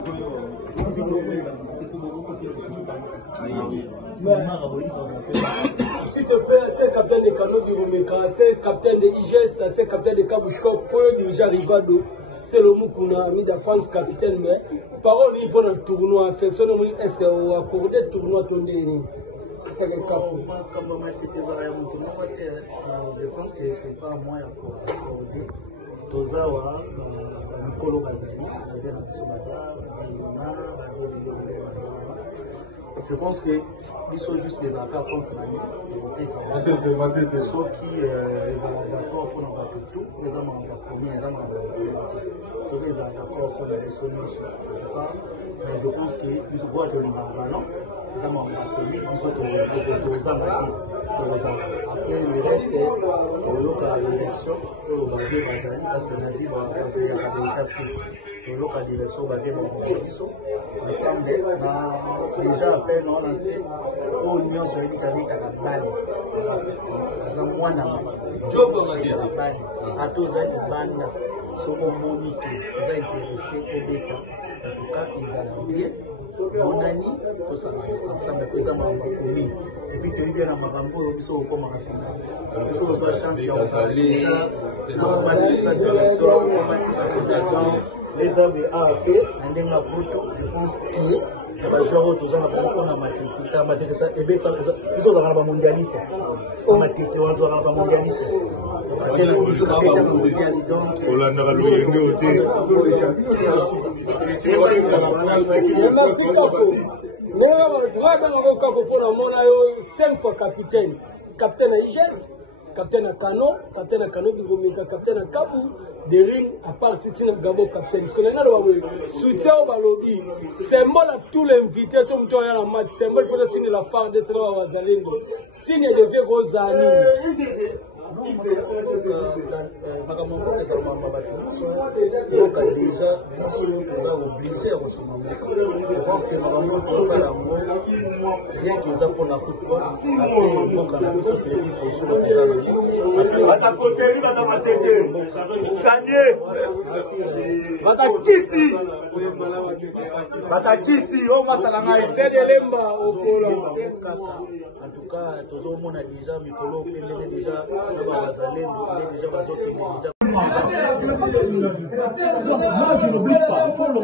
S'il te plaît, c'est capitaine de Kano Biromeka, c'est capitaine de IGS, c'est capitaine de Kabouchko, déjà Rivado, c'est le Moukouna, ami de France capitaine, mais parole pour le tournoi, est-ce qu'on a accordé le tournoi Tondé? Je pense que c'est pas moi pour accorder. Tozawa, Nicolo Bazali, je pense que ils sont juste les affaires contre ceux qui les d'accord pour nous battre tout, les hommes en premier, les hommes en ceux qui les d'accord pour les solutions. Mais je pense que nous sommes boîte de ballon, les hommes en premier, nous sommes aux amis. Après le reste, la direction, parce que Nazi va passer à la direction ensemble, déjà après nous lancé au Union soviétique avec la balle. À tous les bandes sont moniqués, ils ont intéressé au bêta. En tout cas, ils allaient bien. Mon ami, ensemble, présent commis. Et puis, tu es bien à Marambo, ils sont comme en finale. Ils sont aux chances, ils ont les hommes de AAP, je pense que les joueurs tous ont mondialiste. Capitaine à IGS, capitaine à Kano, Biromeka, capitaine à Kabou, des rings, à part Sitina Gabo, capitaine. Parce qu'on a soutien au Balobi, symbole à tous les invités, tout le monde a un match, symbole pour de la part de Sera Wazalendo. Signe de vieux Rosani. Déjà, obligé je pense que rien qu'ils ont pour la football, en tout cas, tout le monde a déjà Mikolo, déjà moi je n'oublie pas, il faut le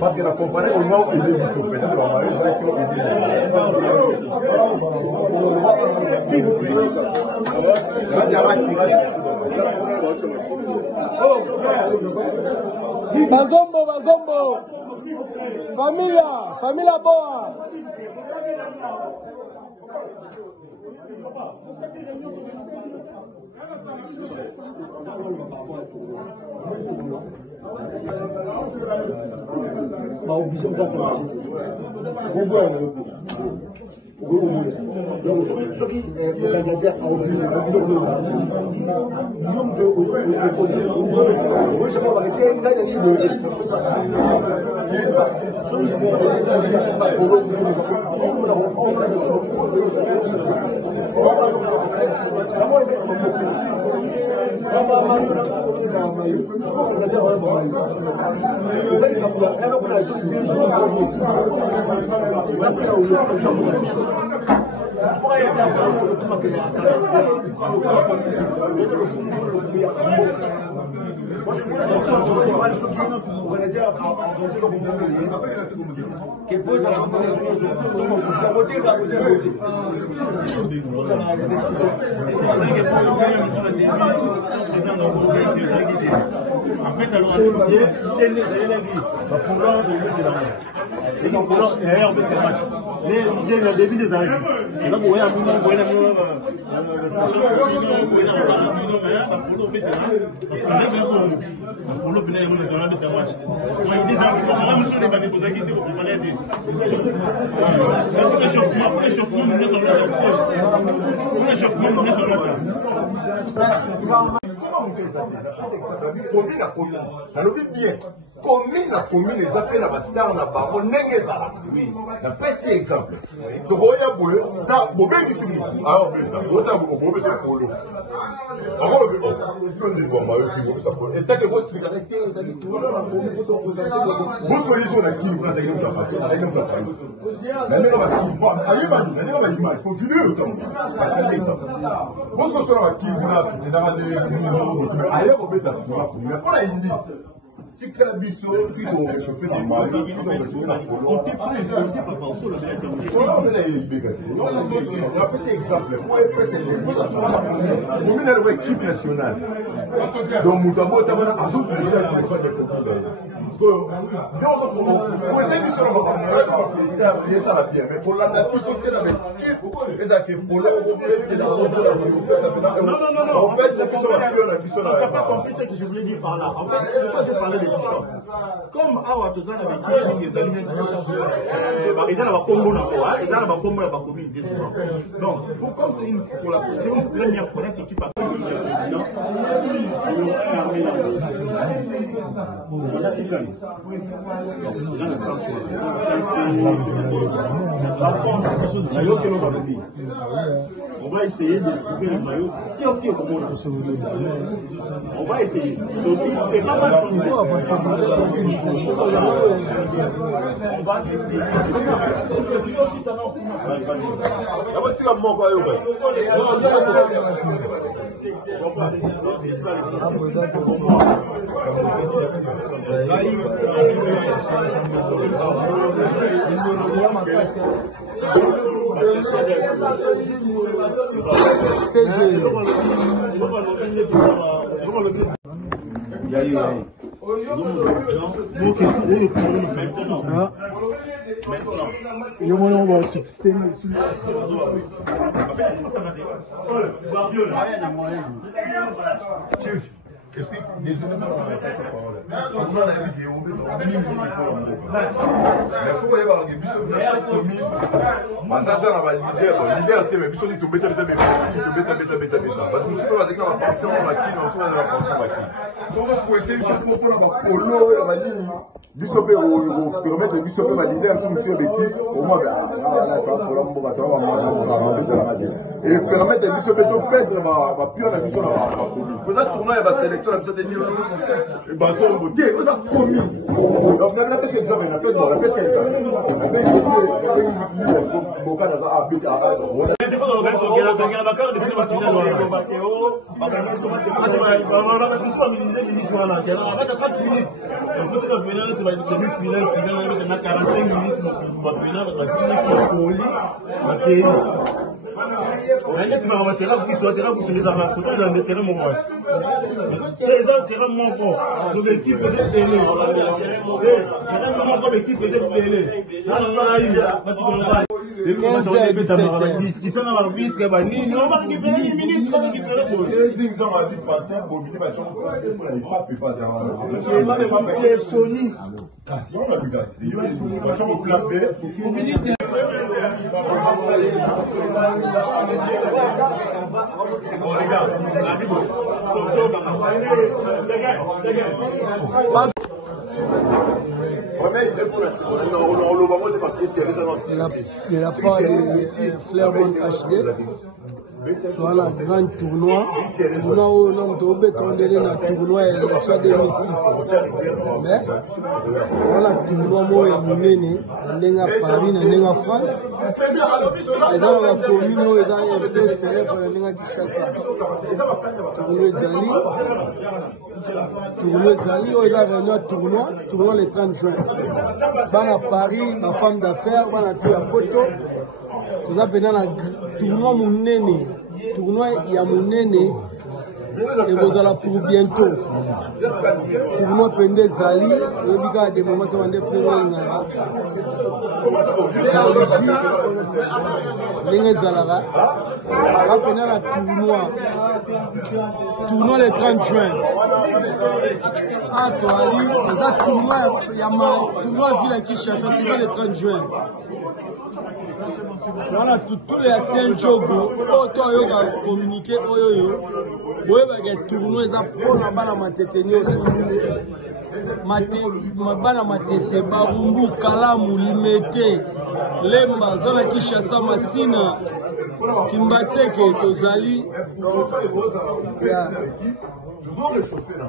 parce que la compagnie au moins il est du tout, peut-être qu'on va Bazombo, familia boa. Donc, ce qui est candidat a oublié, le début des arrêts. Et là, vous voyez, L'échauffement, commune à commune. Nalobi bien. Commune à commune, les affaires à la star na babo nengeza. Oui. Na fait exemple. Donc oya boye star bobe bisuki. Ah ben, autant bobe c'est polo. Alors on dit bon mayo qui bobe ça polo. Et tant que vous expliquez que tout le monde vous soyez sur la qui vous avez une façon, avec une façon. Mais on va qui bon, allez on va image pour finir le temps. C'est exemple. Vous soyez sur la qui vous a fait dans les allez on met ta foi pour mais on a une liste. Si tu as biso, tu dois réchauffer des maillots, tu dois réchauffer la polo. On peut pas influencer par rapport au label. On a eu on a fait cet exemple. Moi, c'est les commune à l'équipe nationale. Donc, Moutamo, tu as un jour déjà une fois des conflits. Parce que, pour essayer de se rendre ça la pierre, mais pour la puissance qu'elle avait, les acquis pour la non. En fait, la puissance on n'a pas compris ce que je voulais dire par là. En fait, pourquoi je parlais des puissants? Comme Awa Tozan avec les aliments, ils ont un combo dans la ils ont un combo dans la commune. Donc, comme c'est une première fois, c'est qui part. On va essayer de couper le maillot. Si on tire comme on va essayer. C'est pas mal. On va essayer. Et puis, désolé, on a la vidéo, mais il faut voir que Bissot n'a pas commis. Mais ça, c'est la leader, mais Bissot dit que bêta. Parce que nous sommes avec la partie en maquille, on soit dans la partie en maquille. Si on va pour essayer de comprendre la polo, la ligne, Bissot peut permettre Bissot peut valider un soumission d'équipe, au moins, là, tu vas pour l'homme, et permettre Bissot peut perdre ma pure la mission dans la commune. Peut-être tourner à la sélection. Donc, de la part de Flairmont HD, voilà, grand tournoi où nous avons bétonné dans le tournoi de 2006. Mais voilà, tournoi à Paris, à France. Et dans la commune, où ils ont un peu célèbre à Kinshasa. Tournoi Zali, où ils ont un tournoi le 30 juin. Dans à Paris, ma femme d'affaires, on a tout à photo. Nous avons un tournoi Mounene, tournoi Yamounene, et vous allez pour bientôt. Tournoi Pende Zali, et vous avez des moments où on a fait tournoi le 30 juin. Ah, toi, tournoi Ville à Kinshasa, tournoi le 30 juin. Voilà, tout les anciens Chogo, autant yo va communiquer oyo. Boye ba ke tournoi za pona bana matete nyoso. Bana matete barumbu kalamu limete lemba zona Kinshasa Masina Kimbateke tozali. Toujours réchauffé là.